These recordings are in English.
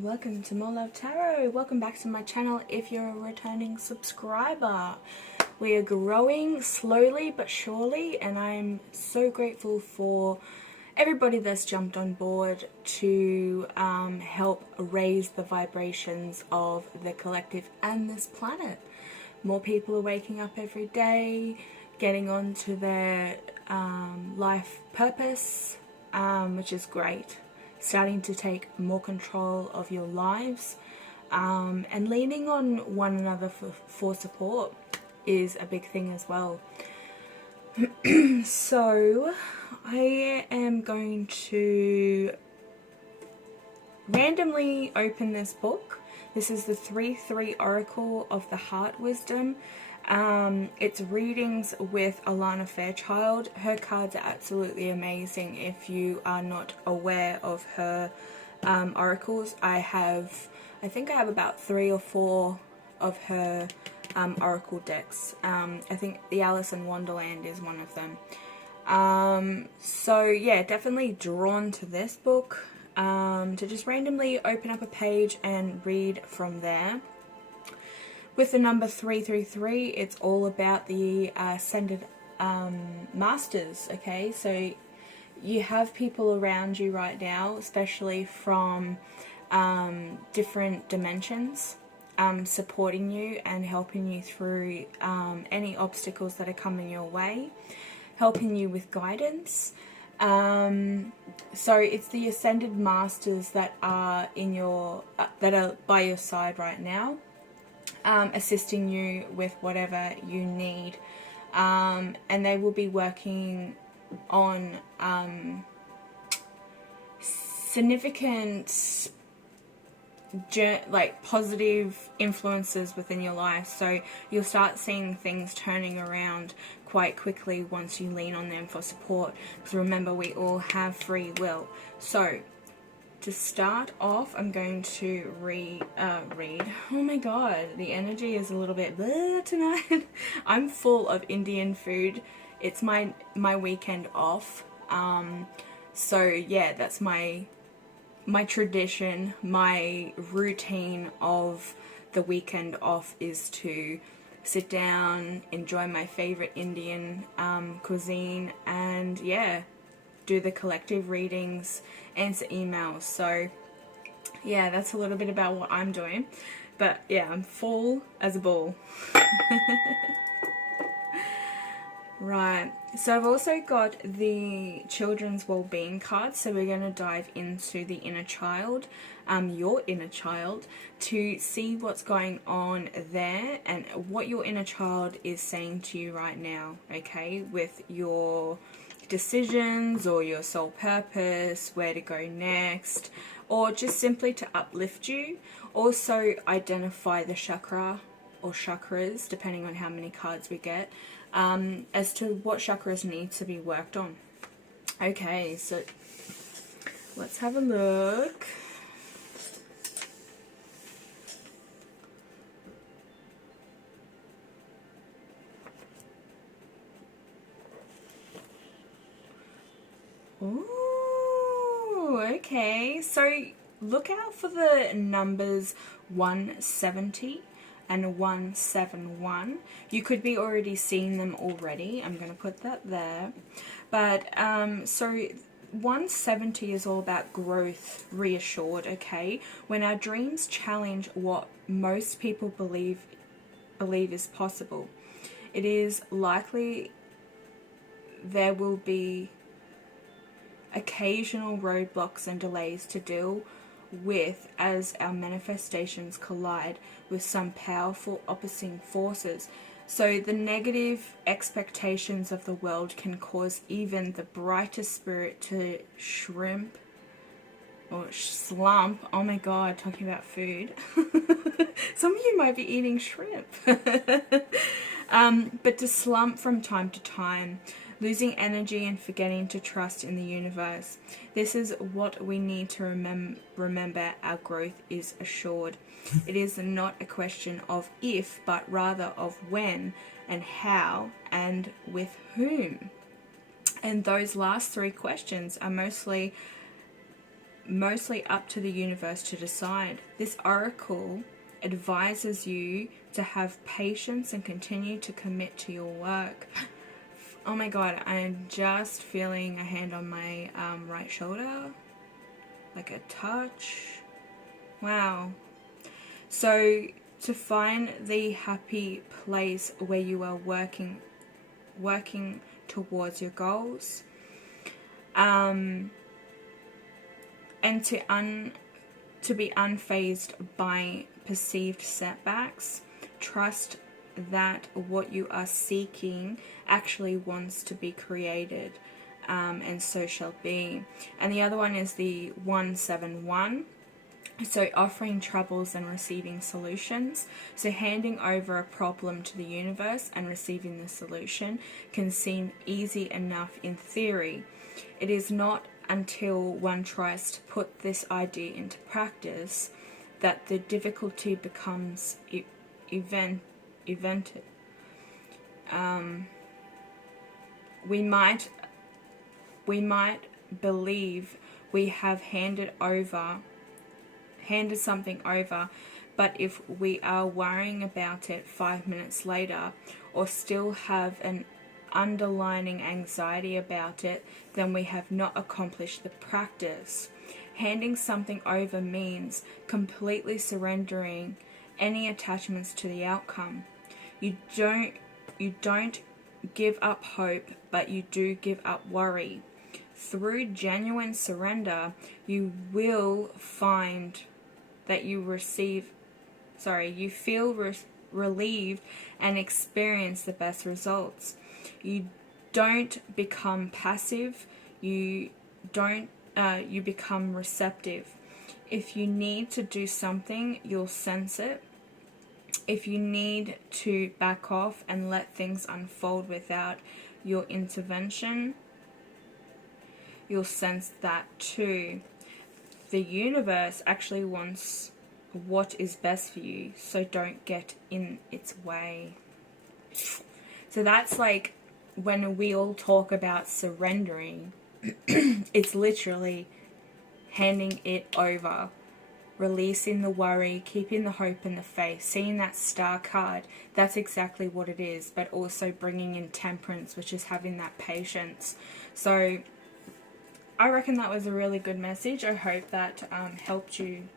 Welcome to More Love Tarot. Welcome back to my channel if you're a returning subscriber. We are growing slowly but surely, and I'm so grateful for everybody that's jumped on board to help raise the vibrations of the collective and this planet. More people are waking up every day, getting on to their life purpose, which is great. Starting to take more control of your lives, and leaning on one another for support is a big thing as well. So I am going to randomly open this book. This is the 3-3 Oracle of the Heart Wisdom. It's readings with Alana Fairchild. Her cards are absolutely amazing if you are not aware of her oracles. I think I have about 3 or 4 of her oracle decks. I think the Alice in Wonderland is one of them. So yeah, definitely drawn to this book, to just randomly open up a page and read from there. With the number 333, it's all about the ascended masters, okay? So you have people around you right now, especially from different dimensions, supporting you and helping you through any obstacles that are coming your way, helping you with guidance. So it's the ascended masters that are in your that are by your side right now, assisting you with whatever you need, and they will be working on significant positive influences within your life. So you'll start seeing things turning around quite quickly once you lean on them for support, because remember, we all have free will. So to start off, I'm going to read. Oh my god, the energy is a little bit bleh tonight. I'm full of Indian food. It's my weekend off. So yeah, that's my tradition, my routine of the weekend off is to sit down, enjoy my favorite Indian cuisine, and yeah, do the collective readings, answer emails. So yeah, that's a little bit about what I'm doing. But yeah, I'm full as a ball. Right, so I've also got the children's well-being card, so we're going to dive into the inner child, your inner child, to see what's going on there and what your inner child is saying to you right now, okay, with your decisions or your soul purpose, where to go next, or just simply to uplift you. Also identify the chakra or chakras, depending on how many cards we get, as to what chakras need to be worked on. Okay, so let's have a look. Ooh, okay, so look out for the numbers 170 and 171. You could be already seeing them already. I'm going to put that there. But so 170 is all about growth reassured, okay? When our dreams challenge what most people believe is possible, it is likely there will be occasional roadblocks and delays to deal with as our manifestations collide with some powerful opposing forces. So the negative expectations of the world can cause even the brightest spirit to shrimp or slump. Oh my god, talking about food. Some of you might be eating shrimp. But to slump from time to time, losing energy and forgetting to trust in the universe. This is what we need to remember. Our growth is assured. It is not a question of if, but rather of when and how and with whom. And those last 3 questions are mostly mostly up to the universe to decide. This oracle advises you to have patience and continue to commit to your work. Oh my god, I'm just feeling a hand on my right shoulder, like a touch. Wow. So to find the happy place where you are working towards your goals, and to be unfazed by perceived setbacks. Trust that what you are seeking actually wants to be created, and so shall be. And the other one is the 171. So offering troubles and receiving solutions. So handing over a problem to the universe and receiving the solution can seem easy enough in theory. It is not until one tries to put this idea into practice that the difficulty becomes evented. We might believe we have handed something over, but if we are worrying about it 5 minutes later, or still have an underlying anxiety about it, then we have not accomplished the practice. Handing something over means completely surrendering any attachments to the outcome. You don't give up hope, but you do give up worry. Through genuine surrender, you will find that you feel relieved and experience the best results. You don't become passive, you become receptive. If you need to do something, you'll sense it. If you need to back off and let things unfold without your intervention, you'll sense that too. The universe actually wants what is best for you, so don't get in its way. So that's like when we all talk about surrendering, it's literally handing it over, releasing the worry, keeping the hope in the faith, seeing that star card. That's exactly what it is, but also bringing in temperance, which is having that patience. So I reckon that was a really good message. I hope that helped you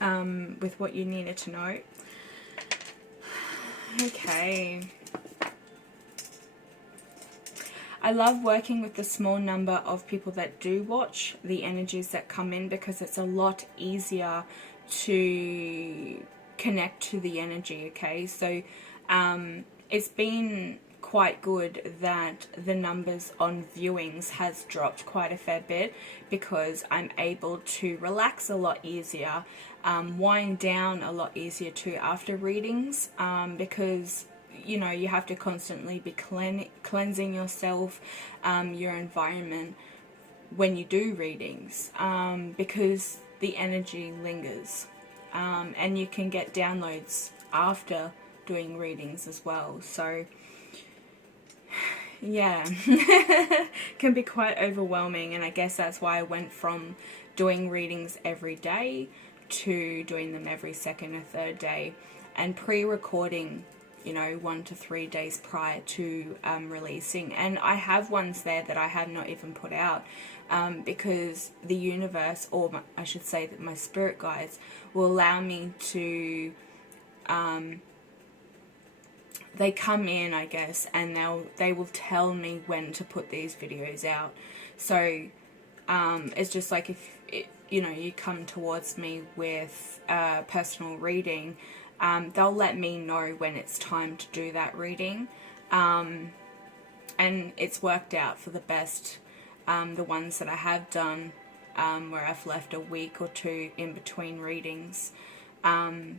with what you needed to know. Okay. I love working with the small number of people that do watch the energies that come in, because it's a lot easier to connect to the energy, okay? So it's been quite good that the numbers on viewings has dropped quite a fair bit, because I'm able to relax a lot easier, wind down a lot easier too after readings, because you know, you have to constantly be cleansing yourself, your environment when you do readings, because the energy lingers, and you can get downloads after doing readings as well. So yeah, can be quite overwhelming, and I guess that's why I went from doing readings every day to doing them every second or third day, and pre-recording, you know, 1 to 3 days prior to releasing. And I have ones there that I have not even put out, because the universe, or I should say that my spirit guides, will allow me to they come in, I guess, and they will tell me when to put these videos out. So it's just like if you know, you come towards me with a personal reading, they'll let me know when it's time to do that reading, and it's worked out for the best. The ones that I have done, where I've left a week or two in between readings,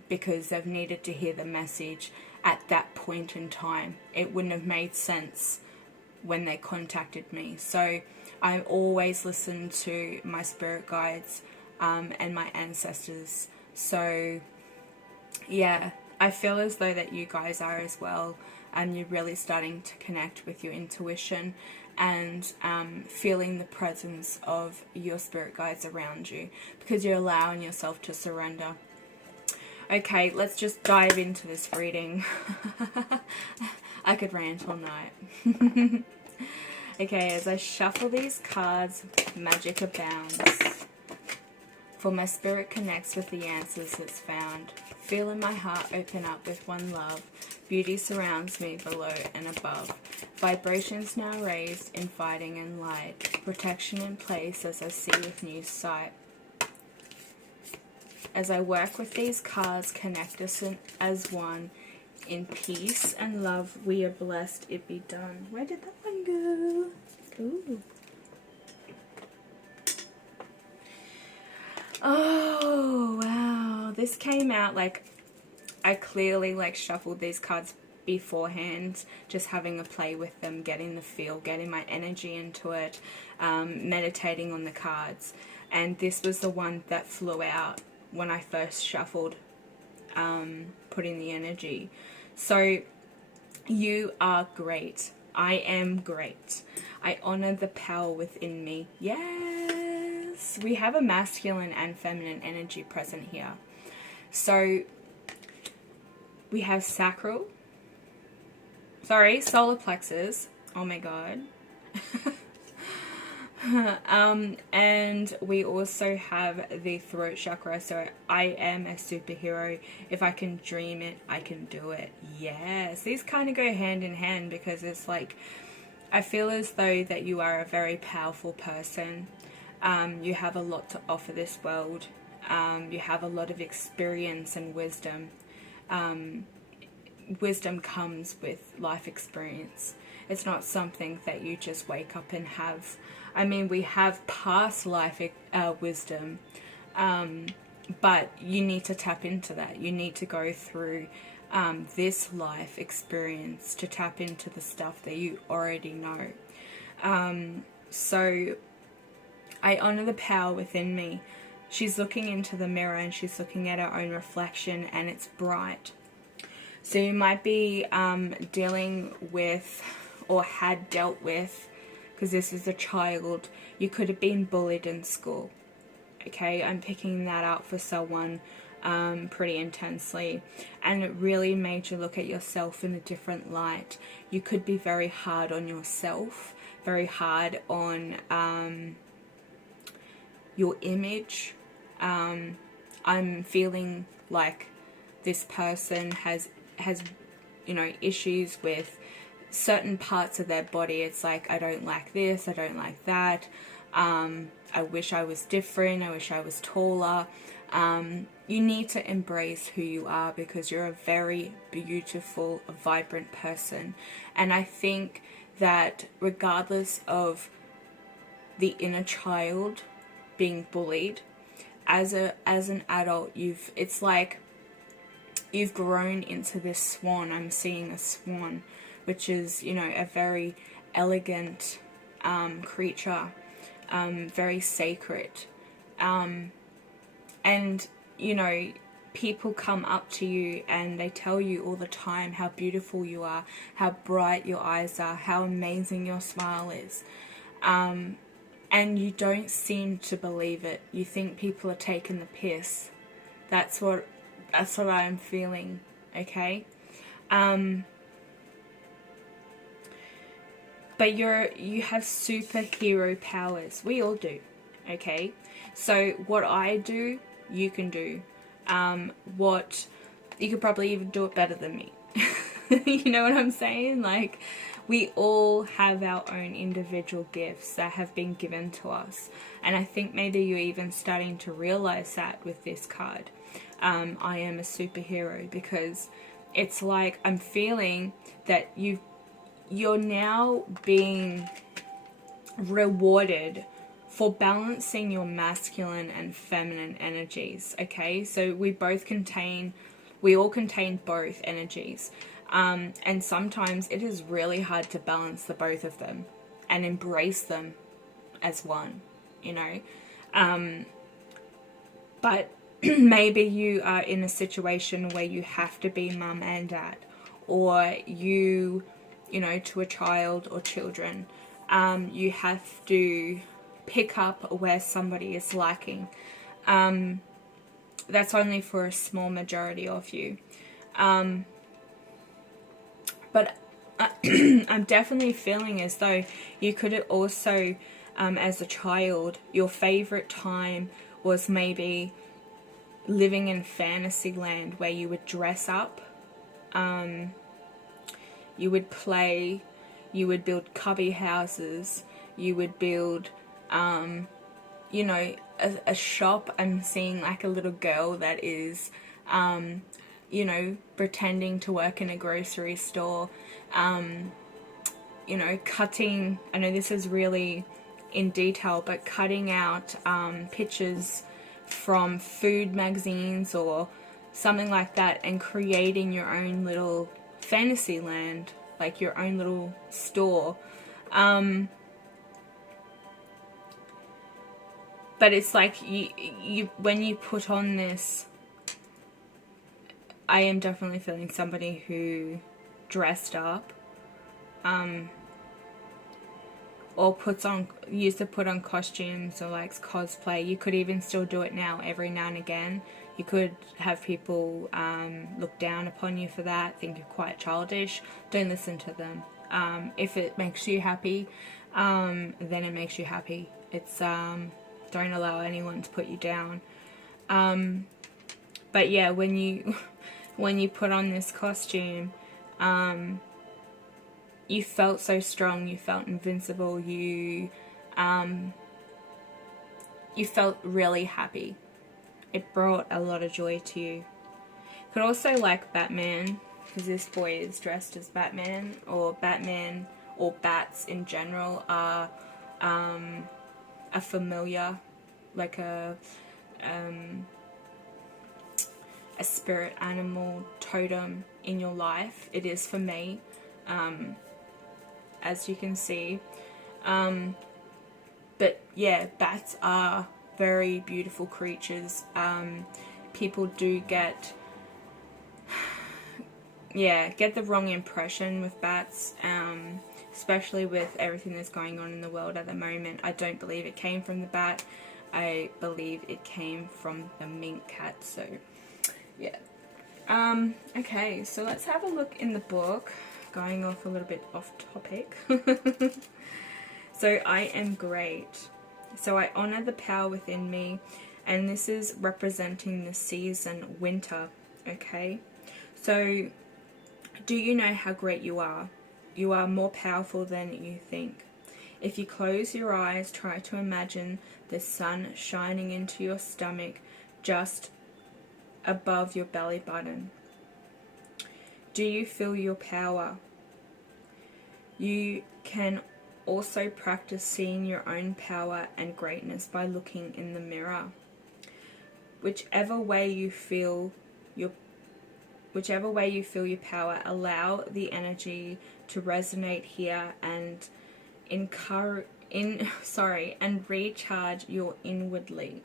because they've needed to hear the message at that point in time. It wouldn't have made sense when they contacted me. So I always listen to my spirit guides and my ancestors. So yeah, I feel as though that you guys are as well. and you're really starting to connect with your intuition and feeling the presence of your spirit guides around you, because you're allowing yourself to surrender. Okay, let's just dive into this reading. I could rant all night. Okay, as I shuffle these cards, magic abounds. For my spirit connects with the answers it's found. Feeling my heart open up with one love. Beauty surrounds me below and above. Vibrations now raised, inviting and light. Protection in place as I see with new sight. As I work with these cards, connect us as one. In peace and love, we are blessed, it be done. Where did that one go? Ooh. Oh, wow. This came out like I clearly like shuffled these cards beforehand, just having a play with them, getting the feel, getting my energy into it, meditating on the cards. And this was the one that flew out when I first shuffled, putting the energy. So you are great. I am great. I honor the power within me. Yes, we have a masculine and feminine energy present here. So we have sacral, solar plexus. Oh my god. And we also have the throat chakra. So I am a superhero. If I can dream it, I can do it. Yes, these kind of go hand in hand, because it's like I feel as though that you are a very powerful person. You have a lot to offer this world. You have a lot of experience and wisdom. Wisdom comes with life experience. It's not something that you just wake up and have. I mean, we have past life wisdom, but you need to tap into that. You need to go through this life experience to tap into the stuff that you already know. So I honor the power within me. She's looking into the mirror and she's looking at her own reflection, and it's bright. So you might be dealing with, or had dealt with, because this is a child, you could have been bullied in school. Okay, I'm picking that up for someone pretty intensely, and it really made you look at yourself in a different light. You could be very hard on yourself, very hard on your image. I'm feeling like this person has you know, issues with certain parts of their body. It's like, I don't like this, I don't like that, I wish I was different, I wish I was taller. You need to embrace who you are, because you're a very beautiful, vibrant person. And I think that regardless of the inner child being bullied, as an adult, it's like you've grown into this swan. I'm seeing a swan, which is, you know, a very elegant creature, very sacred. And, you know, people come up to you and they tell you all the time how beautiful you are, how bright your eyes are, how amazing your smile is. And you don't seem to believe it. You think people are taking the piss. That's what I'm feeling, okay? But you have superhero powers. We all do, okay? So what I do, you can do. What you could probably even do it better than me. You know what I'm saying? Like, we all have our own individual gifts that have been given to us. And I think maybe you're even starting to realize that with this card. I am a superhero, because it's like I'm feeling that you're now being rewarded for balancing your masculine and feminine energies, okay? So we all contain both energies. And sometimes it is really hard to balance the both of them and embrace them as one, you know? But maybe you are in a situation where you have to be mum and dad, or you know, to a child or children, you have to pick up where somebody is lacking. That's only for a small majority of you. But I'm definitely feeling as though you could also, as a child, your favorite time was maybe living in fantasy land where you would dress up, you would play, you would build cubby houses, you would build, you know, a shop. I'm seeing like a little girl that is, you know, pretending to work in a grocery store, you know, cutting, I know this is really in detail, but cutting out pictures from food magazines or something like that and creating your own little fantasy land, like your own little store. But it's like you when you put on this, I am definitely feeling somebody who dressed up, or used to put on costumes or likes cosplay. You could even still do it now every now and again. You could have people look down upon you for that, think you're quite childish. Don't listen to them. If it makes you happy, then it makes you happy. It's don't allow anyone to put you down. But yeah, when you put on this costume, you felt so strong, you felt invincible, you felt really happy. It brought a lot of joy to you. Could also like Batman, because this boy is dressed as Batman, or bats in general are familiar, like a spirit animal totem in your life. It is for me, as you can see. But yeah, bats are very beautiful creatures. People do get the wrong impression with bats, especially with everything that's going on in the world at the moment. I don't believe it came from the bat. I believe it came from the mink cat. So yeah. Okay, so let's have a look in the book, going off a little bit off topic. So I am great. So I honor the power within me, and this is representing the season winter. Okay, so do you know how great you are? You are more powerful than you think. If you close your eyes, try to imagine the sun shining into your stomach just above your belly button. Do you feel your power? You can also practice seeing your own power and greatness by looking in the mirror. Whichever way you feel your power, allow the energy to resonate here and and recharge your inwardly.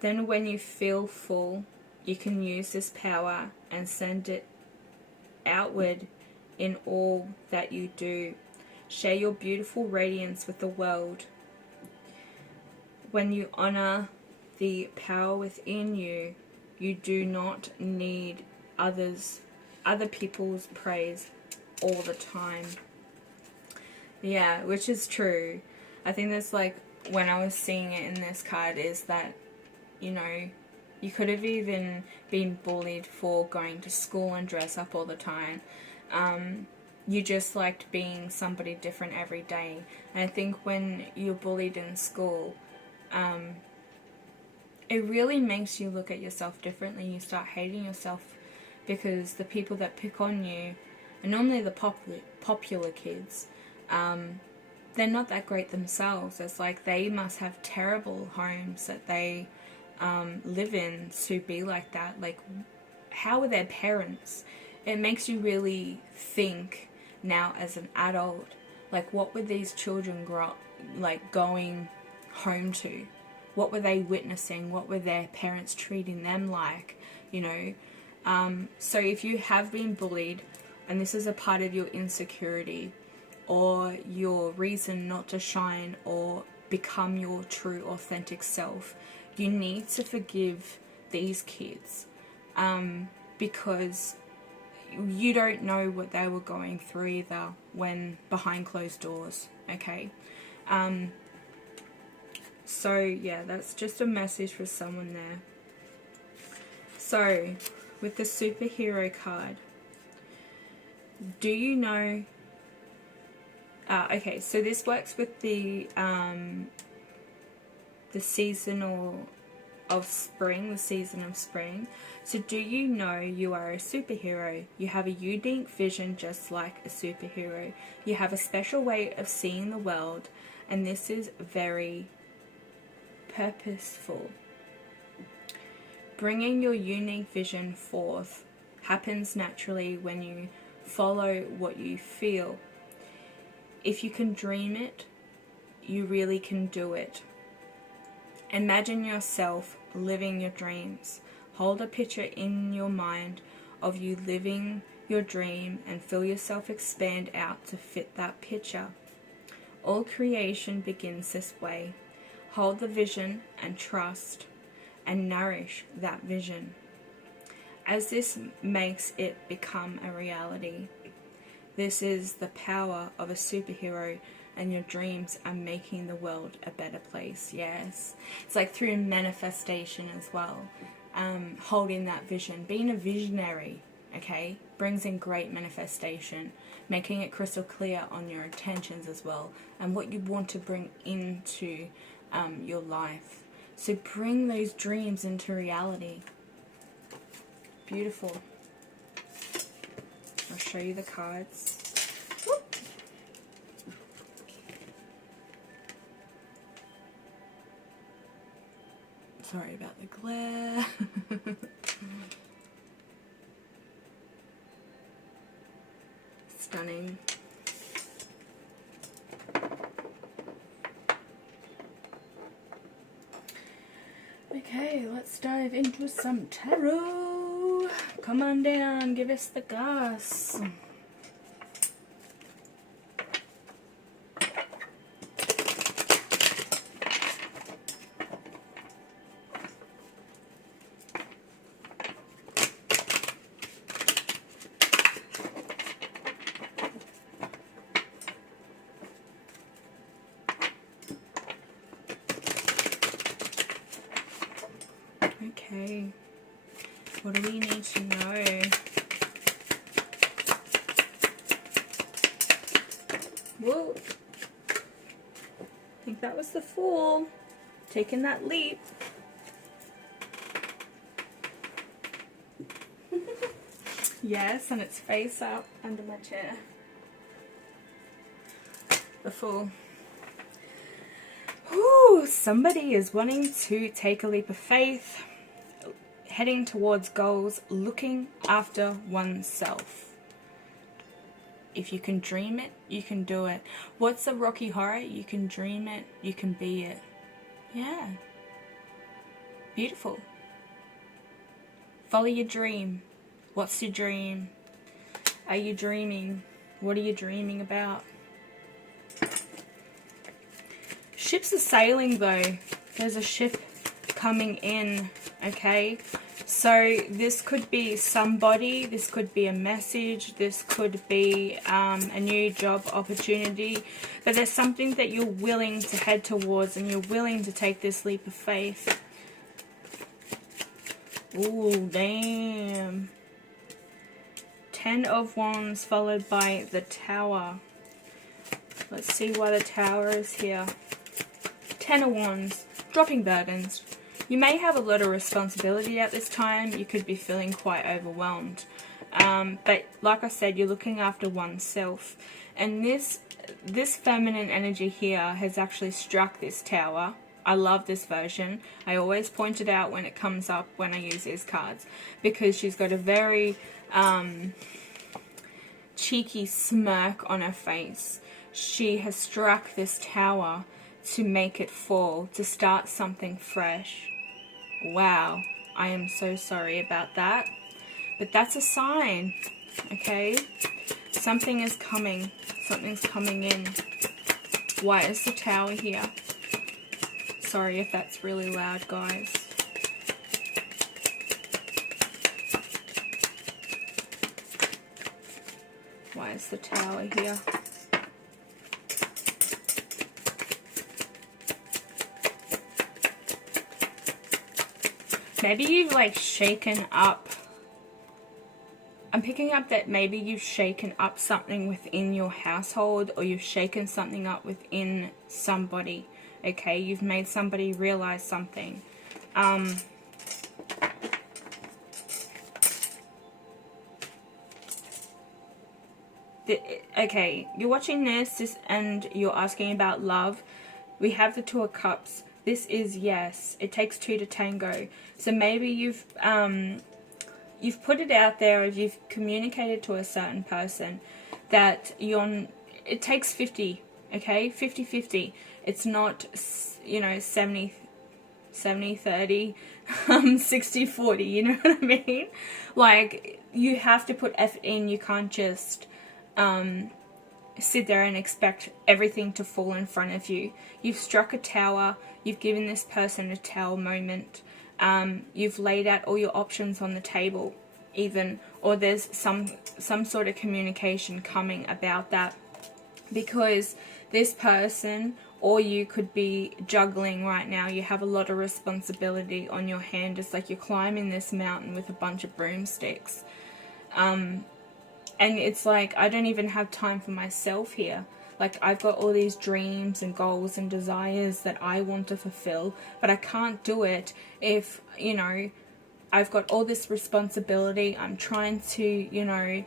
Then when you feel full, you can use this power and send it outward in all that you do. Share your beautiful radiance with the world. When you honor the power within you, you do not need other people's praise all the time. Yeah, which is true. I think that's like, when I was seeing it in this card, is that, you know, you could have even been bullied for going to school and dress up all the time. You just liked being somebody different every day. And I think when you're bullied in school, it really makes you look at yourself differently. You start hating yourself because the people that pick on you are normally the popular kids. They're not that great themselves. It's like they must have terrible homes that they live in to be like that. Like, how are their parents? It makes you really think now as an adult, like, what were these children going home to? What were they witnessing? What were their parents treating them like? You know, So if you have been bullied and this is a part of your insecurity or your reason not to shine or become your true authentic self, you need to forgive these kids, because you don't know what they were going through either when behind closed doors. Okay, so yeah, that's just a message for someone there. So with the superhero card, do you know, okay, so this works with the seasonal of spring, the season of spring. So do you know you are a superhero? You have a unique vision just like a superhero. You have a special way of seeing the world, and this is very purposeful. Bringing your unique vision forth happens naturally when you follow what you feel. If you can dream it, you really can do it. Imagine yourself living your dreams. Hold a picture in your mind of you living your dream and feel yourself expand out to fit that picture. All creation begins this way. Hold the vision and trust and nourish that vision. As this makes it become a reality. This is the power of a superhero, and your dreams are making the world a better place. Yes, it's like through manifestation as well. Holding that vision, being a visionary, okay, brings in great manifestation, making it crystal clear on your intentions as well and what you want to bring into your life. So bring those dreams into reality. Beautiful. I'll show you the cards. Whoop. Sorry about the glare. Stunning. Okay, let's dive into some tarot. Come on down, give us the gas. Okay, what do we need to know? Whoa, I think that was the Fool, taking that leap. Yes, and it's face up under my chair. The Fool. Ooh, somebody is wanting to take a leap of faith, heading towards goals, looking after oneself. If you can dream it, you can do it. What's the Rocky Horror? You can dream it, you can be it. Yeah. Beautiful. Follow your dream. What's your dream? Are you dreaming? What are you dreaming about? Ships are sailing though. There's a ship coming in, okay? So this could be somebody, this could be a message, this could be a new job opportunity, but there's something that you're willing to head towards and you're willing to take this leap of faith. Ooh, damn. 10 of Wands followed by the Tower. Let's see why the Tower is here. 10 of Wands, dropping burdens. You may have a lot of responsibility at this time. You could be feeling quite overwhelmed. But like I said, you're looking after oneself. And this feminine energy here has actually struck this Tower. I love this version. I always point it out when it comes up when I use these cards. Because she's got a very cheeky smirk on her face. She has struck this Tower to make it fall, to start something fresh. Wow, I am so sorry about that. But that's a sign, okay? Something is coming. Something's coming in. Why is the Tower here? Sorry if that's really loud, guys. Why is the Tower here? Maybe you've like shaken up. I'm picking up that maybe you've shaken up something within your household, or you've shaken something up within somebody. Okay, you've made somebody realize something. Okay, you're watching this and you're asking about love. We have the Two of Cups. This is yes. It takes two to tango. So maybe you've put it out there, or you've communicated to a certain person that it takes 50, okay? 50-50. It's not, you know, 70-30, 60-40, you know what I mean? Like, you have to put effort in. You can't just sit there and expect everything to fall in front of you. You've struck a tower. You've given this person a tower moment. You've laid out all your options on the table, even, or there's some sort of communication coming about that, because this person or you could be juggling right now. You have a lot of responsibility on your hand. It's like you're climbing this mountain with a bunch of broomsticks. And it's like, I don't even have time for myself here. Like, I've got all these dreams and goals and desires that I want to fulfill, but I can't do it if, you know, I've got all this responsibility. I'm trying to, you know,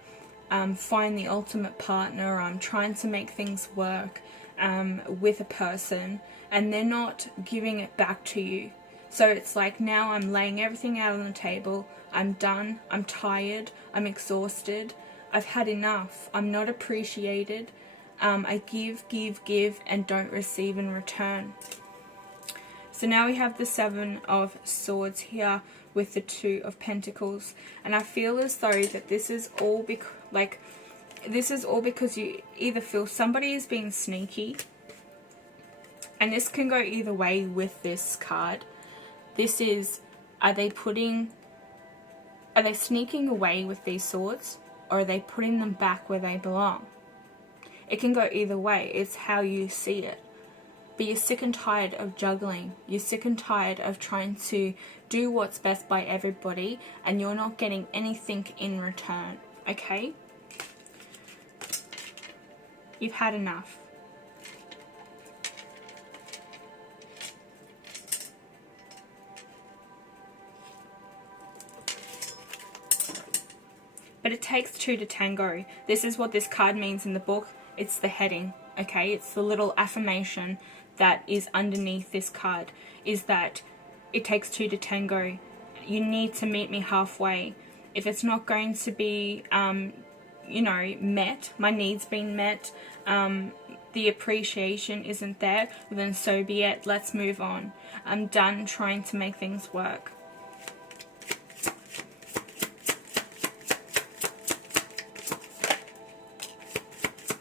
find the ultimate partner. I'm trying to make things work with a person, and they're not giving it back to you. So it's like, now I'm laying everything out on the table. I'm done. I'm tired. I'm exhausted. I've had enough. I'm not appreciated. I give, and don't receive in return. So now we have the Seven of Swords here with the Two of Pentacles. And I feel as though that this is all because you either feel somebody is being sneaky. And this can go either way with this card. This is, are they sneaking away with these swords, or are they putting them back where they belong? It can go either way. It's how you see it. But you're sick and tired of juggling. You're sick and tired of trying to do what's best by everybody, and you're not getting anything in return. Okay? You've had enough. But it takes two to tango. This is what this card means in the book. It's the heading, okay? It's the little affirmation that is underneath this card, is that it takes two to tango. You need to meet me halfway. If it's not going to be, you know, met, my needs being met, the appreciation isn't there, then so be it. Let's move on. I'm done trying to make things work.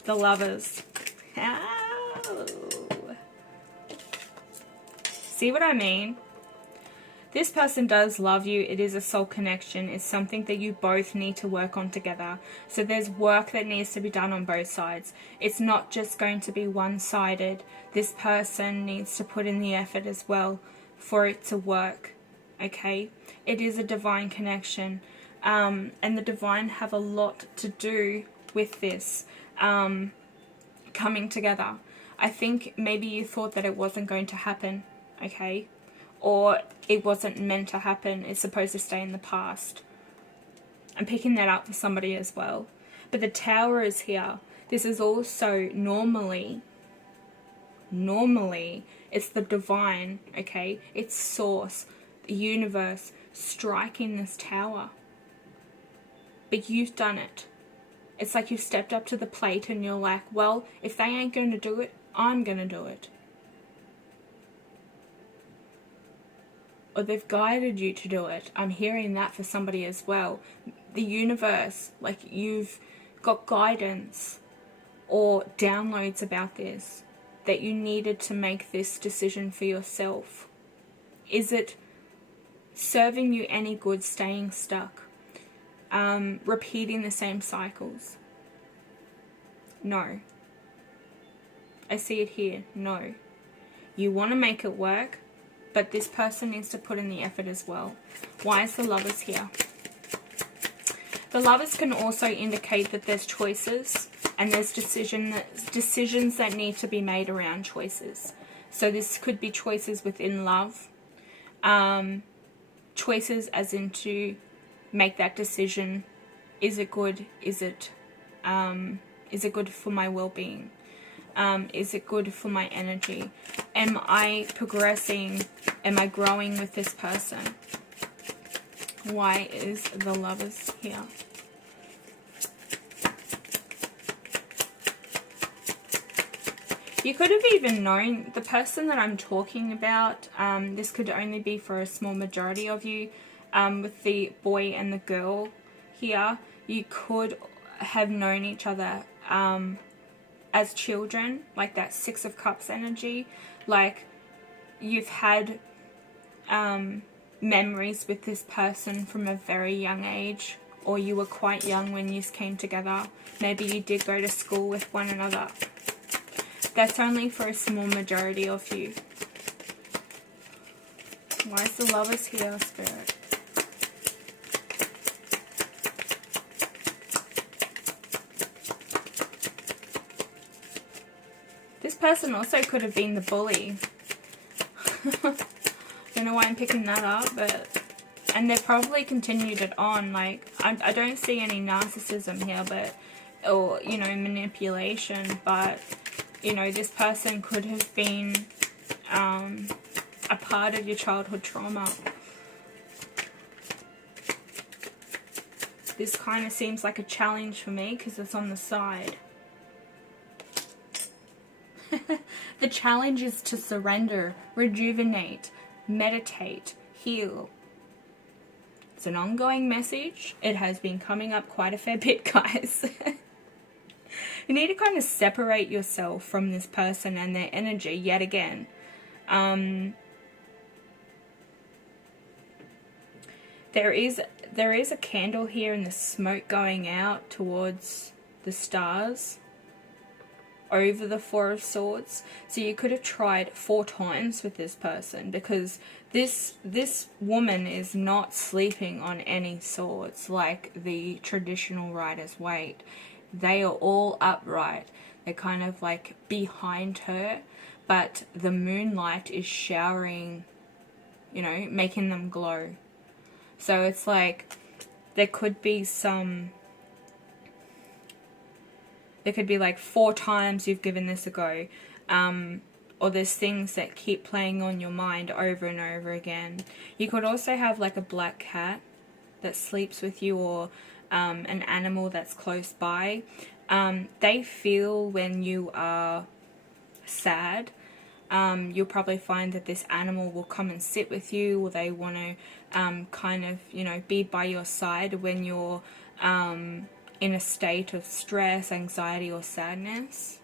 The Lovers. Ow. See what I mean? This person does love you. It is a soul connection. It's something that you both need to work on together. So there's work that needs to be done on both sides. It's not just going to be one-sided. This person needs to put in the effort as well for it to work. Okay? It is a divine connection. And the divine have a lot to do with this coming together. I think maybe you thought that it wasn't going to happen. Okay? Or it wasn't meant to happen. It's supposed to stay in the past. I'm picking that up for somebody as well. But the Tower is here. This is also normally, it's the divine, okay? It's source, the universe, striking this tower. But you've done it. It's like you've stepped up to the plate and you're like, well, if they ain't going to do it, I'm going to do it. Or they've guided you to do it. I'm hearing that for somebody as well. the universe, like you've got guidance or downloads about this, that you needed to make this decision for yourself. Is it serving you any good staying stuck? Repeating the same cycles? No. I see it here. No. You want to make it work, but this person needs to put in the effort as well. Why is the Lovers here? The Lovers can also indicate that there's choices and there's decisions that need to be made around choices. So this could be choices within love. Choices as in to make that decision. Is it good? Is it good for my well-being? Is it good for my energy? Am I progressing? Am I growing with this person? Why is the Lovers here? You could have even known the person that I'm talking about. This could only be for a small majority of you. With the boy and the girl here, you could have known each other as children, like that Six of Cups energy. Like you've had memories with this person from a very young age, or you were quite young when you came together. Maybe you did go to school with one another. That's only for a small majority of you. Why is the Lovers here, Spirit? This person also could have been the bully. Don't know why I'm picking that up, but... And they've probably continued it on. Like, I don't see any narcissism here, but... Or, you know, manipulation, but... You know, this person could have been a part of your childhood trauma. This kind of seems like a challenge for me because it's on the side. The challenge is to surrender, rejuvenate, meditate, heal. It's an ongoing message. It has been coming up quite a fair bit, guys. You need to kind of separate yourself from this person and their energy yet again. There is a candle here and the smoke going out towards the stars over the Four of Swords. So you could have tried 4 times with this person, because this woman is not sleeping on any swords like the traditional Rider's Waite. They are all upright. They're kind of like behind her, but the moonlight is showering, you know, making them glow. So it's like there could be like 4 times you've given this a go, or there's things that keep playing on your mind over and over again. You could also have like a black cat that sleeps with you, or an animal that's close by. They feel when you are sad. You'll probably find that this animal will come and sit with you, or they want to kind of, you know, be by your side when you're in a state of stress, anxiety, or sadness.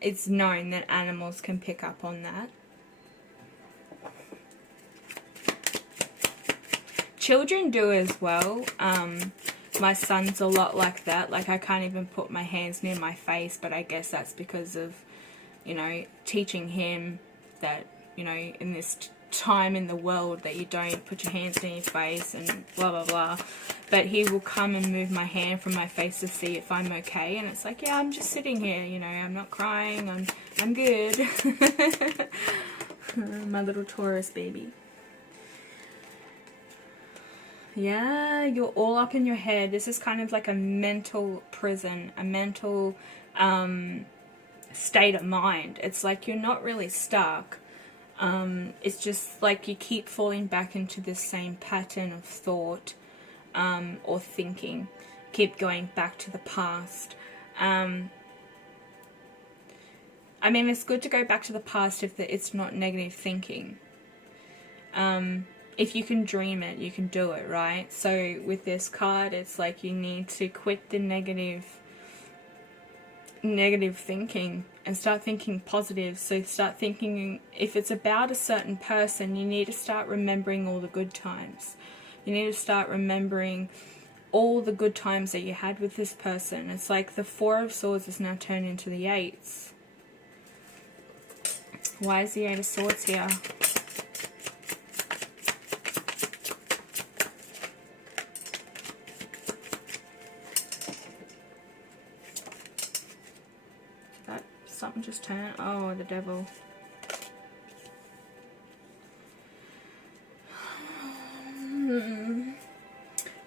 It's known that animals can pick up on that. Children do as well. My son's a lot like that. Like, I can't even put my hands near my face, but I guess that's because of, you know, teaching him that, you know, in this time in the world that you don't put your hands near your face and blah, blah, blah. But he will come and move my hand from my face to see if I'm okay. And it's like, yeah, I'm just sitting here, you know, I'm not crying, I'm good. My little Taurus baby. Yeah, you're all up in your head. This is kind of like a mental prison, a mental state of mind. It's like you're not really stuck. It's just like you keep falling back into this same pattern of thought or thinking. Keep going back to the past. I mean, it's good to go back to the past if it's not negative thinking. if you can dream it, you can do it, right? So with this card, it's like you need to quit the negative thinking and start thinking positive. So start thinking, if it's about a certain person, you need to start remembering all the good times. You need to start remembering all the good times that you had with this person. It's like the Four of Swords is now turned into the Eights. Why is the Eight of Swords here? That something just turned. Oh, the Devil.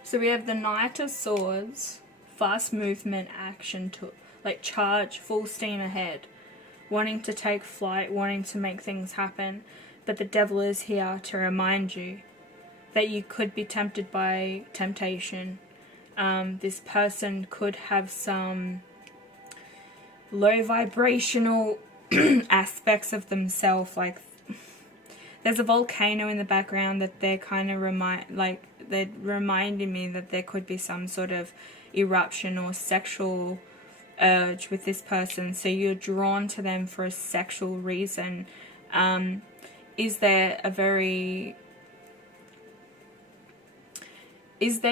So we have the Knight of Swords, fast movement, action, to like charge, full steam ahead, wanting to take flight, wanting to make things happen. But the Devil is here to remind you that you could be tempted by temptation. This person could have some low vibrational aspects of themselves, like there's a volcano in the background that they're kind of they're reminding me that there could be some sort of eruption or sexual urge with this person. So you're drawn to them for a sexual reason. Is there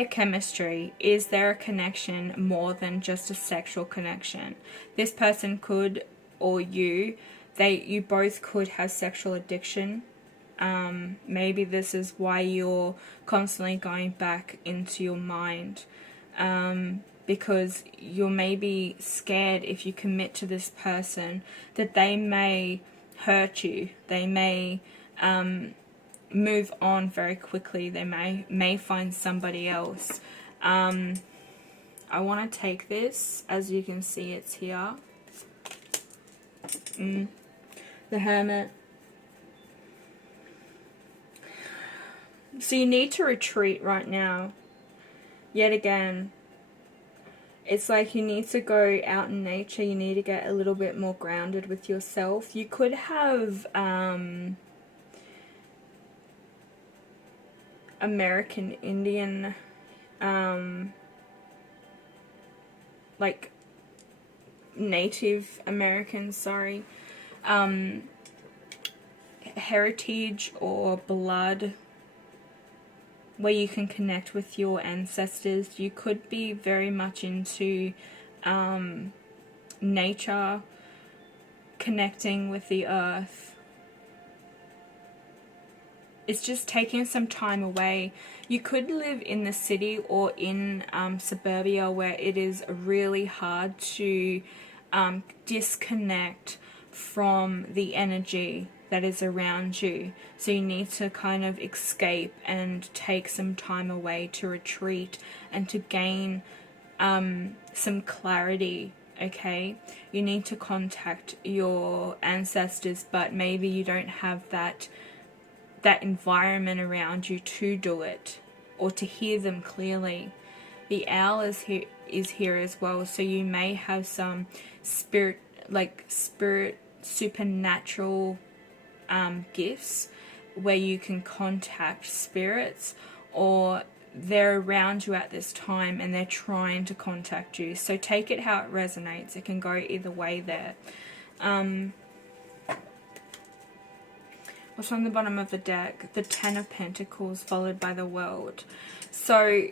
chemistry? Is there a connection more than just a sexual connection? This person could, or you both could have sexual addiction. Maybe this is why you're constantly going back into your mind, because you're maybe scared if you commit to this person that they may hurt you. They may move on very quickly. They may find somebody else. I want to take this. As you can see, it's here. The Hermit. So you need to retreat right now. Yet again, it's like you need to go out in nature. You need to get a little bit more grounded with yourself. You could have American Indian, like Native American, sorry, heritage or blood, where you can connect with your ancestors. You could be very much into nature, connecting with the earth. It's just taking some time away. You could live in the city or in suburbia where it is really hard to disconnect from the energy that is around you. So you need to kind of escape and take some time away to retreat and to gain some clarity, okay? You need to contact your ancestors, but maybe you don't have that environment around you to do it or to hear them clearly. The owl is here as well, so you may have some spirit supernatural gifts where you can contact spirits, or they're around you at this time and they're trying to contact you. So take it how it resonates. It can go either way there. What's on the bottom of the deck? The Ten of Pentacles followed by the World. So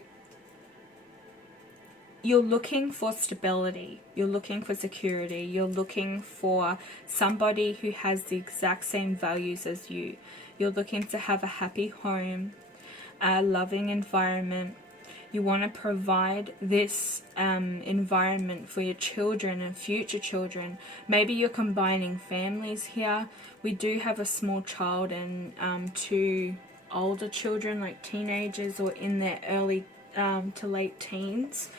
you're looking for stability, you're looking for security, you're looking for somebody who has the exact same values as you. You're looking to have a happy home, a loving environment. You want to provide this environment for your children and future children. Maybe you're combining families here. We do have a small child and two older children, like teenagers or in their early to late teens.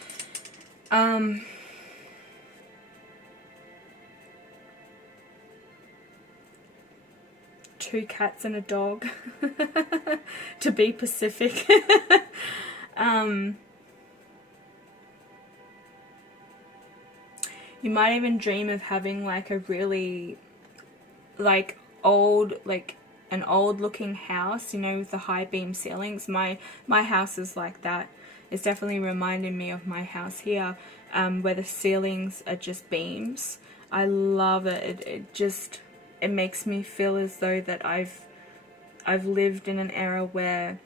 Two cats and a dog, to be Pacific. You might even dream of having like a really old an old looking house, you know, with the high beam ceilings. My house is like that. It's definitely reminding me of my house here, where the ceilings are just beams. I love it. It makes me feel as though that I've lived in an era where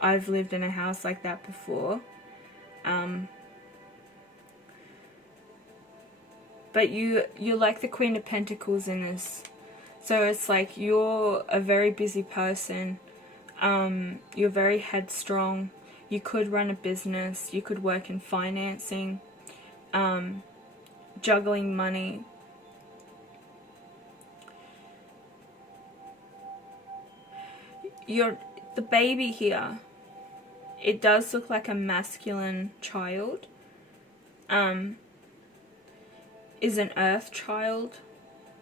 I've lived in a house like that before. But you're like the Queen of Pentacles in this. So it's like you're a very busy person. You're very headstrong. You could run a business. You could work in financing, juggling money. The baby here, it does look like a masculine child. Is an earth child.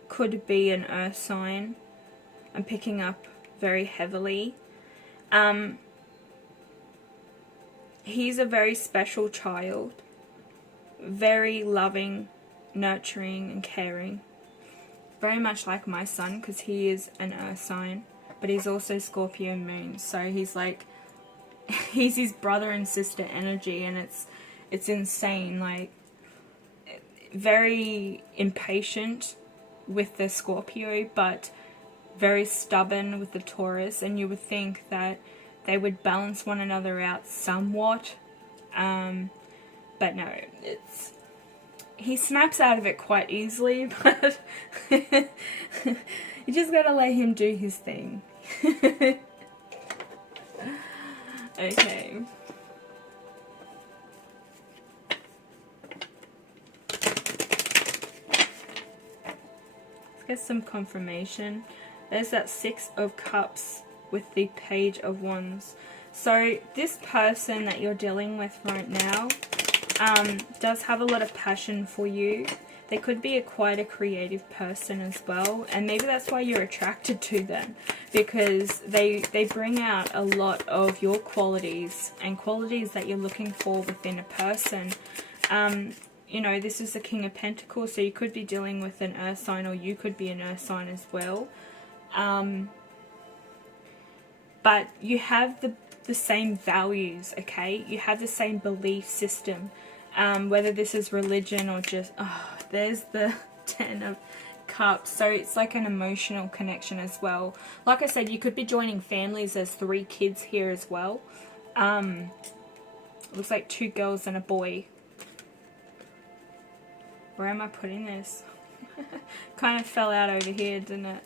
Could be an earth sign. I'm picking up very heavily. He's a very special child. Very loving, nurturing, and caring. Very much like my son, because he is an earth sign. But he's also Scorpio moon. So he's like, he's his brother and sister energy. And it's insane. Like, very impatient with the Scorpio, but very stubborn with the Taurus, and you would think that they would balance one another out somewhat, but no, he snaps out of it quite easily, but you just gotta let him do his thing. Okay. Get some confirmation. There's that Six of Cups with the Page of Wands. So this person that you're dealing with right now does have a lot of passion for you. They could be quite a creative person as well, and maybe that's why you're attracted to them, because they bring out a lot of your qualities and qualities that you're looking for within a person. You know, this is the King of Pentacles, so you could be dealing with an earth sign, or you could be an earth sign as well. But you have the same values, okay? You have the same belief system. Whether this is religion or just... Oh, there's the Ten of Cups. So it's like an emotional connection as well. Like I said, you could be joining families. There's 3 kids here as well. Looks like 2 girls and a boy. Where am I putting this? Kind of fell out over here, didn't it?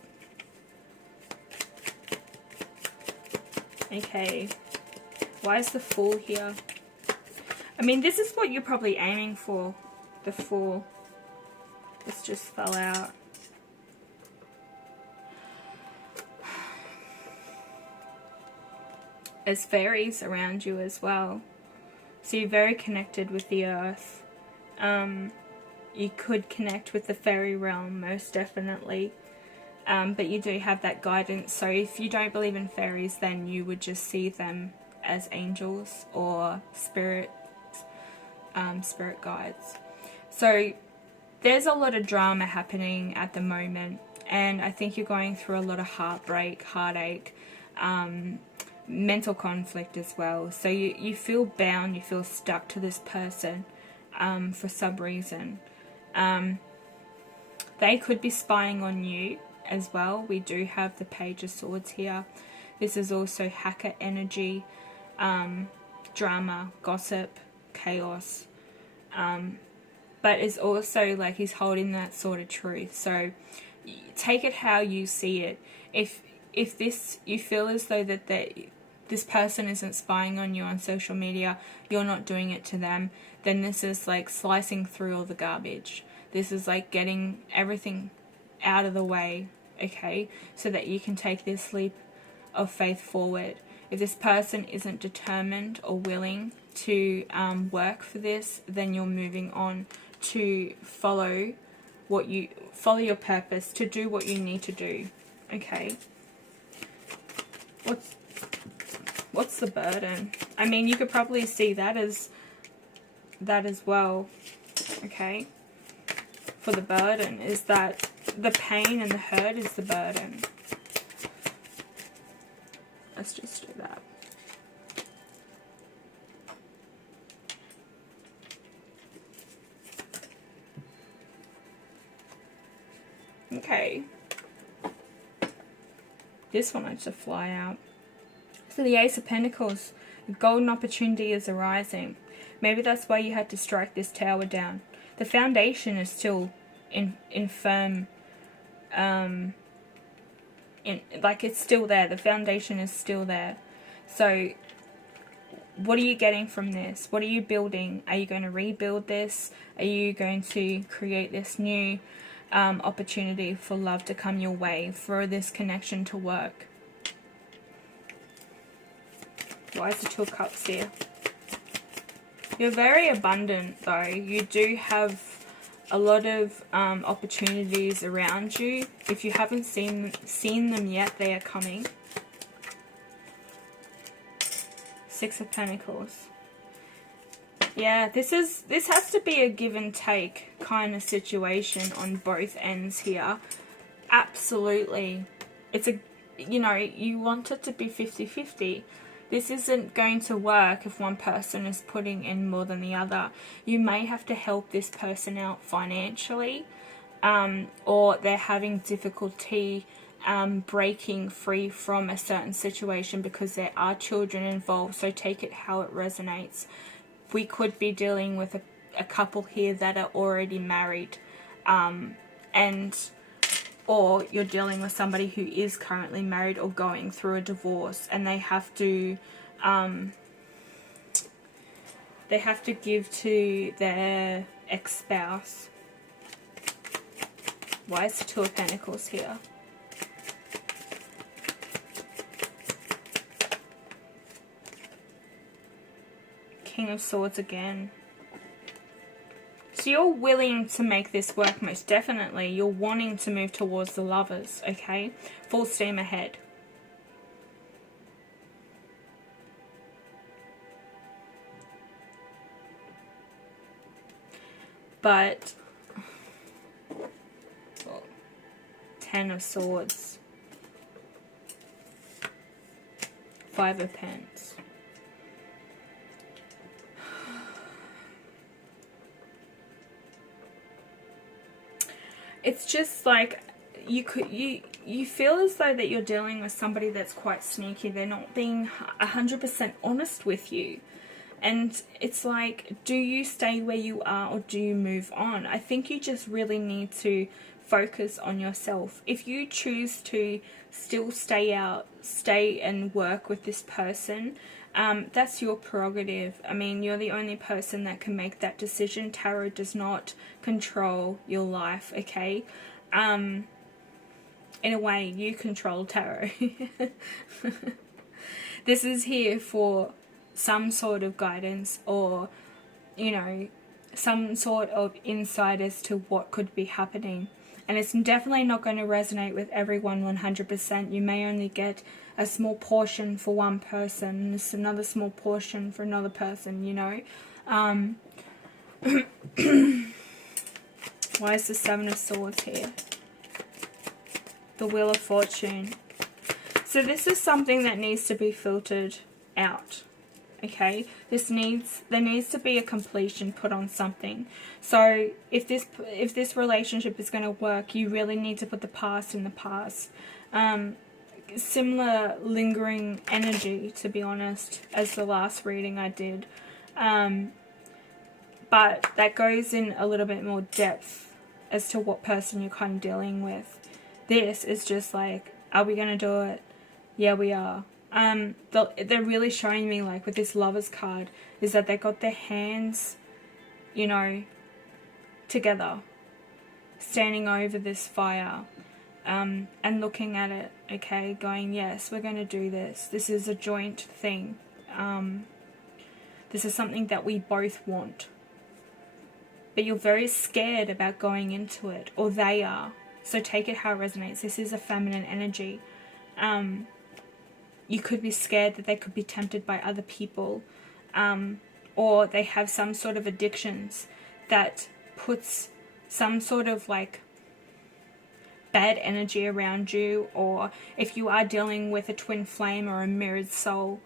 Okay. Why is the Fool here? I mean, this is what you're probably aiming for. The Fool. This just fell out. There's fairies around you as well. So you're very connected with the earth. You could connect with the fairy realm, most definitely. But you do have that guidance. So if you don't believe in fairies, then you would just see them as angels or spirit guides. So there's a lot of drama happening at the moment. And I think you're going through a lot of heartbreak, heartache, mental conflict as well. So you feel bound, you feel stuck to this person for some reason. They could be spying on you as well. We do have the Page of Swords here. This is also hacker energy, drama, gossip, chaos. But it's also like he's holding that sort of truth. So take it how you see it. If you feel as though that this person isn't spying on you on social media, you're not doing it to them, then this is like slicing through all the garbage. This is like getting everything out of the way, okay, so that you can take this leap of faith forward. If this person isn't determined or willing to work for this, then you're moving on to follow your purpose, to do what you need to do, okay? What's the burden? I mean, you could probably see that as well, okay? For the burden is that the pain and the hurt is the burden. Let's just do that. Okay. This one likes to fly out. So the Ace of Pentacles, a golden opportunity is arising. Maybe that's why you had to strike this tower down. The foundation is still in firm, like it's still there. The foundation is still there. So what are you getting from this? What are you building? Are you going to rebuild this? Are you going to create this new opportunity for love to come your way, for this connection to work? Why is the Two of Cups here? You're very abundant though. You do have a lot of opportunities around you. If you haven't seen them yet, they are coming. Six of Pentacles. Yeah, this has to be a give and take kind of situation on both ends here. Absolutely. It's a, you know, you want it to be 50-50. This isn't going to work if one person is putting in more than the other. You may have to help this person out financially, or they're having difficulty breaking free from a certain situation because there are children involved. So take it how it resonates. We could be dealing with a couple here that are already married, or you're dealing with somebody who is currently married or going through a divorce, and they have to give to their ex-spouse. Why is the Two of Pentacles here? King of Swords again. So you're willing to make this work, most definitely. You're wanting to move towards the Lovers, okay? Full steam ahead. But, well, Ten of Swords. Five of Pence. It's just like you feel as though that you're dealing with somebody that's quite sneaky. They're not being 100% honest with you. And it's like, do you stay where you are or do you move on? I think you just really need to focus on yourself. If you choose to still stay and work with this person, that's your prerogative. I mean, you're the only person that can make that decision. Tarot does not control your life, okay? In a way, you control tarot. This is here for some sort of guidance, or, you know, some sort of insight as to what could be happening. And it's definitely not going to resonate with everyone 100%. You may only get a small portion for one person, and it's another small portion for another person, you know. Why is the Seven of Swords here? The Wheel of Fortune. So this is something that needs to be filtered out. Okay, there needs to be a completion put on something. So if this relationship is going to work, you really need to put the past in the past. Similar lingering energy, to be honest, as the last reading I did. But that goes in a little bit more depth as to what person you're kind of dealing with. This is just like, are we going to do it? Yeah, we are. They're really showing me, like, with this Lovers card, is that they got their hands, you know, together, standing over this fire, and looking at it, okay, going, yes, we're going to do this. This is a joint thing. This is something that we both want. But you're very scared about going into it, or they are. So take it how it resonates. This is a feminine energy. You could be scared that they could be tempted by other people, or they have some sort of addictions that puts some sort of, like, bad energy around you, or if you are dealing with a twin flame or a mirrored soul,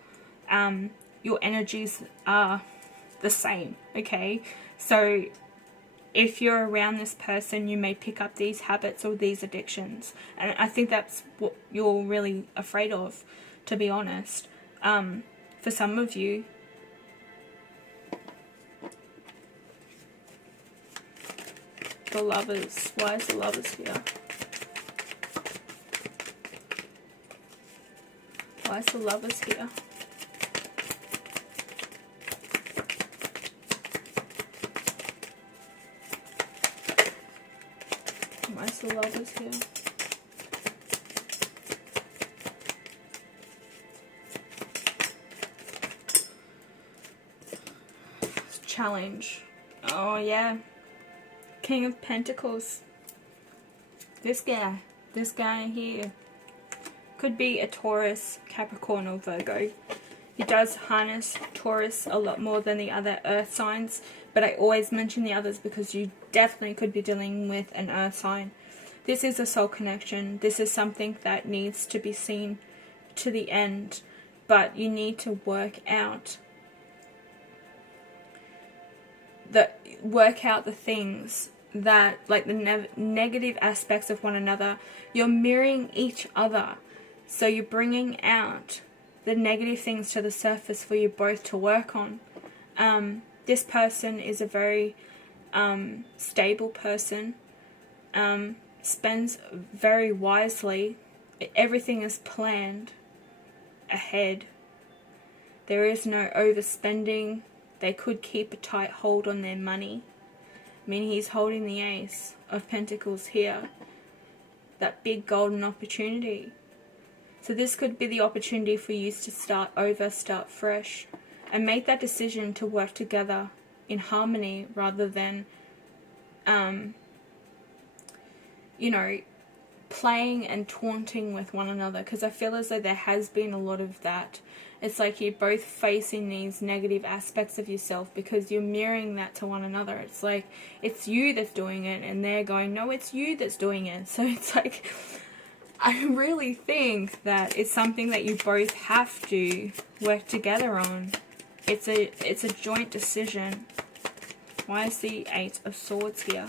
your energies are the same, okay? So if you're around this person, you may pick up these habits or these addictions. And I think that's what you're really afraid of, to be honest. For some of you, the Lovers. Why is the Lovers here? Why is the Lovers here? Why is the Lovers here? Challenge. Oh yeah. King of Pentacles. This guy here could be a Taurus, Capricorn or Virgo. He does harness Taurus a lot more than the other earth signs, but I always mention the others because you definitely could be dealing with an earth sign. This is a soul connection. This is something that needs to be seen to the end, but you need to work out the things that, like the negative aspects of one another. You're mirroring each other, so you're bringing out the negative things to the surface for you both to work on. This person is a very stable person, spends very wisely. Everything is planned ahead. There is no overspending. They could keep a tight hold on their money. I mean, he's holding the Ace of Pentacles here. That big golden opportunity. So this could be the opportunity for you to start over, start fresh, and make that decision to work together in harmony rather than, you know, playing and taunting with one another. Because I feel as though there has been a lot of that. It's like you're both facing these negative aspects of yourself because you're mirroring that to one another. It's like, it's you that's doing it, and they're going, no, it's you that's doing it. So it's like, I really think that it's something that you both have to work together on. It's a joint decision. Why is the Eight of Swords here?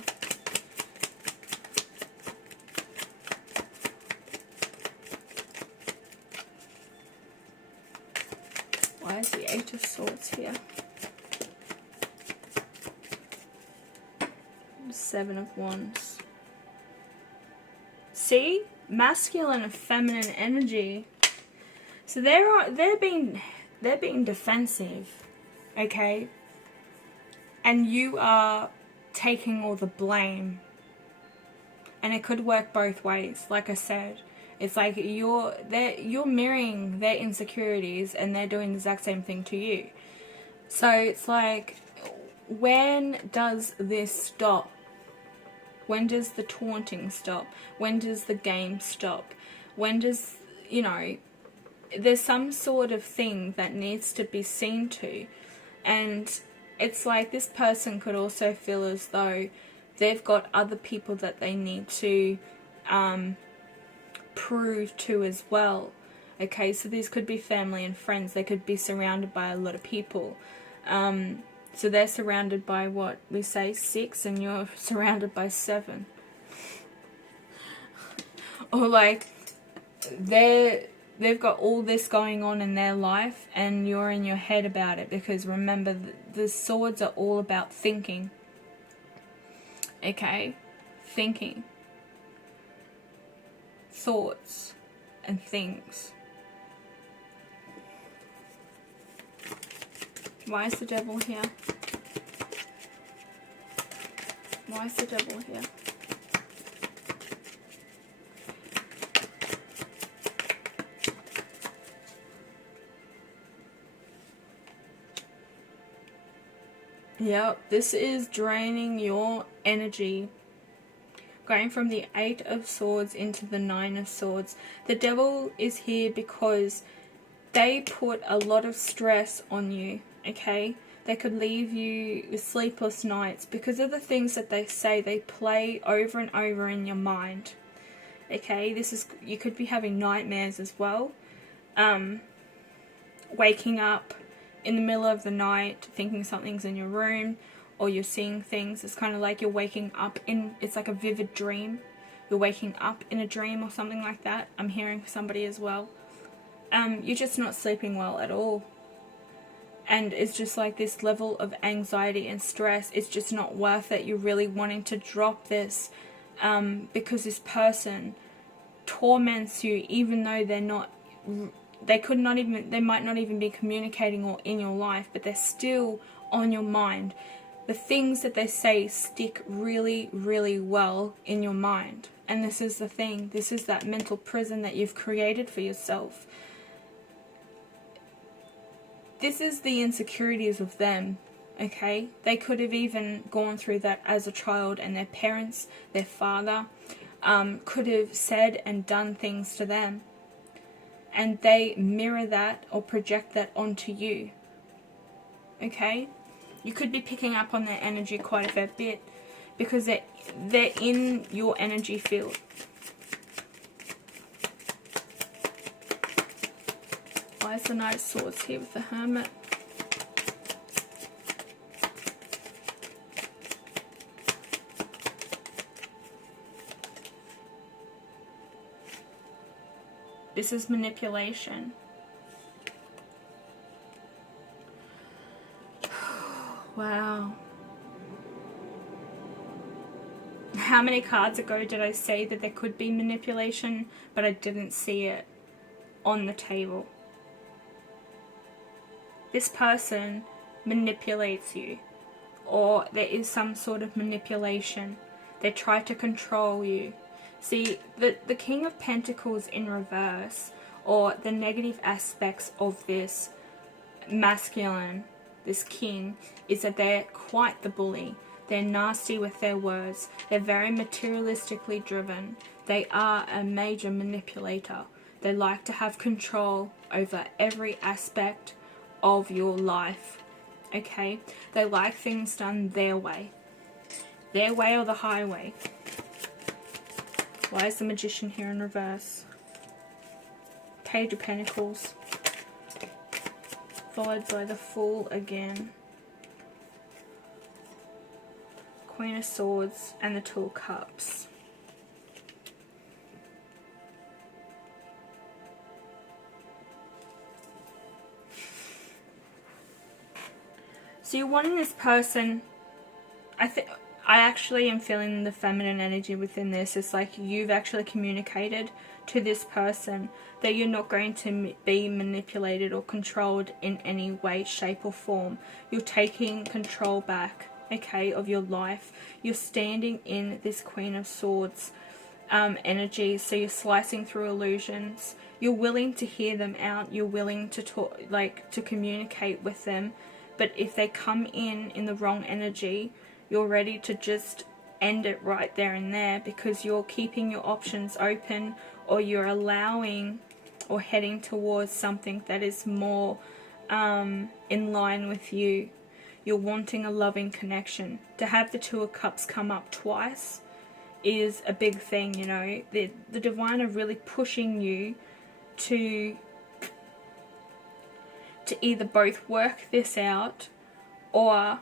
Why is the Eight of Swords here? Seven of Wands. See? Masculine and feminine energy. So they're being defensive, okay? And you are taking all the blame. And it could work both ways, like I said. It's like you're mirroring their insecurities and they're doing the exact same thing to you. So it's like, when does this stop? When does the taunting stop? When does the game stop? When does, you know, there's some sort of thing that needs to be seen to. And it's like this person could also feel as though they've got other people that they need to prove to as well. Okay, so these could be family and friends. They could be surrounded by a lot of people. So they're surrounded by, what we say, 6, and you're surrounded by 7. Or like, they've got all this going on in their life, and you're in your head about it. Because remember, the swords are all about thinking. Okay? Thinking. Thoughts and things. Why is the Devil here? Why is the Devil here? Yep, this is draining your energy. Going from the 8 of Swords into the 9 of Swords. The Devil is here because they put a lot of stress on you. Okay, they could leave you with sleepless nights because of the things that they say. They play over and over in your mind. Okay, you could be having nightmares as well. Waking up in the middle of the night thinking something's in your room, or you're seeing things. It's kind of like you're waking up it's like a vivid dream. You're waking up in a dream or something like that. I'm hearing for somebody as well. You're just not sleeping well at all. And it's just like this level of anxiety and stress. It's just not worth it. You're really wanting to drop this because this person torments you, even though they might not even be communicating or in your life, but they're still on your mind. The things that they say stick really, really well in your mind. And this is the thing. This is that mental prison that you've created for yourself. This is the insecurities of them, okay? They could have even gone through that as a child, and their parents, their father, could have said and done things to them. And they mirror that or project that onto you, okay? You could be picking up on their energy quite a fair bit because they're in your energy field. Why is the Knight of Swords here with the Hermit? This is manipulation. Wow. How many cards ago did I say that there could be manipulation, but I didn't see it on the table? This person manipulates you, or there is some sort of manipulation. They try to control you. See, the King of Pentacles in reverse, or the negative aspects of this masculine, this king, is that they're quite the bully. They're nasty with their words. They're very materialistically driven. They are a major manipulator. They like to have control over every aspect of your life, okay? They like things done their way or the highway. Why is the Magician here in reverse? Page of Pentacles, followed by the Fool again, Queen of Swords, and the Two of Cups. So you're wanting this person, I actually am feeling the feminine energy within this. It's like you've actually communicated to this person that you're not going to be manipulated or controlled in any way, shape or form. You're taking control back, okay, of your life. You're standing in this Queen of Swords energy, so you're slicing through illusions. You're willing to hear them out. You're willing to talk, like to communicate with them. But if they come in the wrong energy, you're ready to just end it right there and there, because you're keeping your options open, or you're allowing or heading towards something that is more in line with you. You're wanting a loving connection. To have the Two of Cups come up twice is a big thing, you know. The Divine are really pushing you to either both work this out or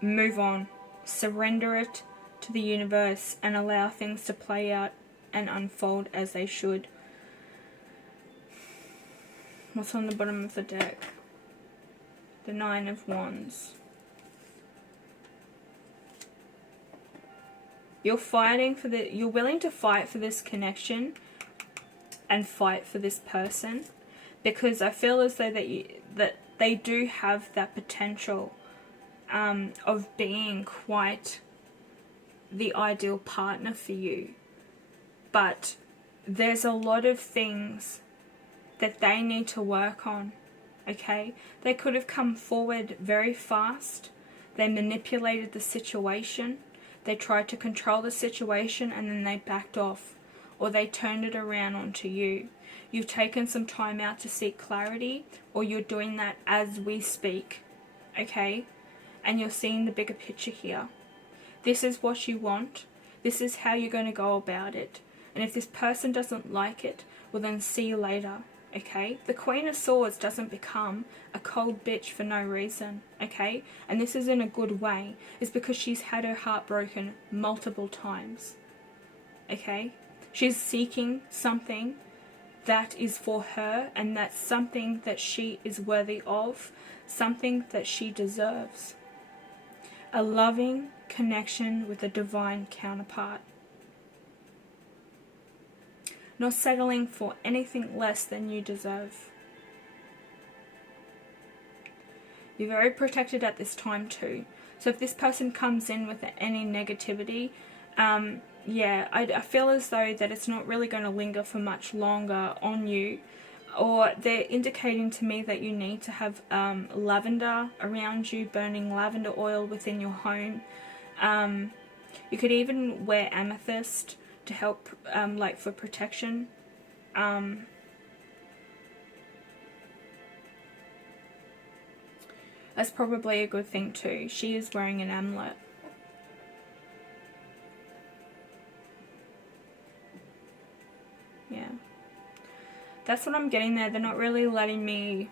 move on. Surrender it to the universe and allow things to play out and unfold as they should. What's on the bottom of the deck? The Nine of Wands. You're willing to fight for this connection and fight for this person, because I feel as though that they do have that potential of being quite the ideal partner for you. But there's a lot of things that they need to work on, okay? They could have come forward very fast. They manipulated the situation. They tried to control the situation and then they backed off, or they turned it around onto you. You've taken some time out to seek clarity, or you're doing that as we speak, okay? And you're seeing the bigger picture here. This is what you want. This is how you're going to go about it. And if this person doesn't like it, well then see you later, okay? The Queen of Swords doesn't become a cold bitch for no reason, okay? And this is in a good way. It's because she's had her heart broken multiple times, okay? She's seeking something that is for her, and that's something that she is worthy of, something that she deserves. A loving connection with a divine counterpart. Not settling for anything less than you deserve. You're very protected at this time too. So if this person comes in with any negativity, yeah, I feel as though that it's not really going to linger for much longer on you. Or they're indicating to me that you need to have lavender around you, burning lavender oil within your home. You could even wear amethyst to help, like for protection. That's probably a good thing too. She is wearing an amulet. Yeah. That's what I'm getting there. They're not really letting me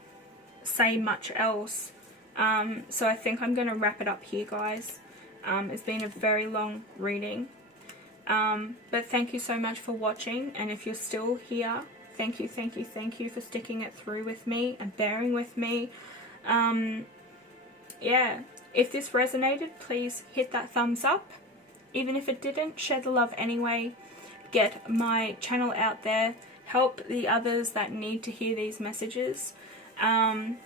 say much else. So I think I'm going to wrap it up here, guys. It's been a very long reading. But thank you so much for watching. And if you're still here, thank you, thank you, thank you for sticking it through with me and bearing with me. Yeah, if this resonated, please hit that thumbs up. Even if it didn't, share the love anyway. Get my channel out there. Help the others that need to hear these messages. And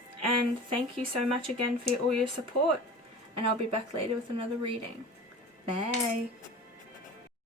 thank you so much again for all your support. And I'll be back later with another reading. Bye.